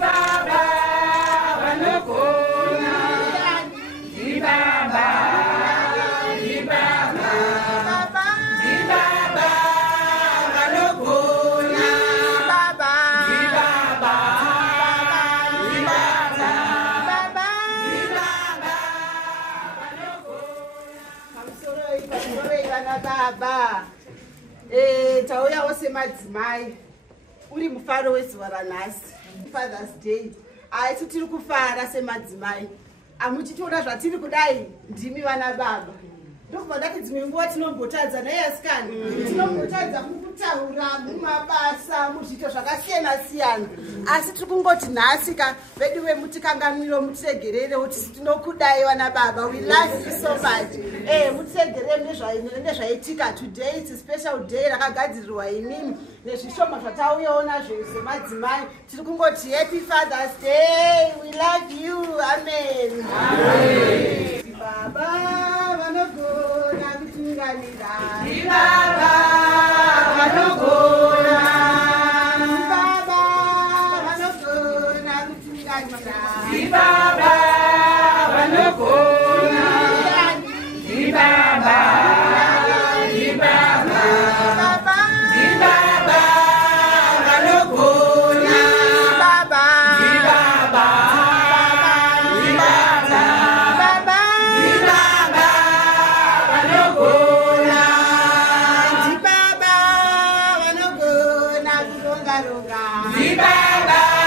Baba vanogona. Baba. Baba, tauya wose madzimai uri mufaro wezuva ranhasi Father's Day. Aisu tiri kufara semadzimai. Amuchitiona zvatiri kudai ndimi vana baba. Ndokubva ndati dzimwe nguva tinombotadza neyasikani. Tinombotadza mukutaura mumabasa muzviito zvakasiyana siyana. Asi tiri kungoti nhasika vedu vemutikanganwiro mutiregerere kuti tinokudai vana baba. We love you so much. Mutiregerere nezvaitika. Today it's a special day rakagadzirirwa imimi nezvishoma zvatauyawo nazvo semadzimai. Tiri kungoti happy Father's Day. We love you. Amen. Amen. Baba vanogona kutungamira. Baba vanogona. Baba vanogona kutungamira. Baba vanogona. Baba. Baba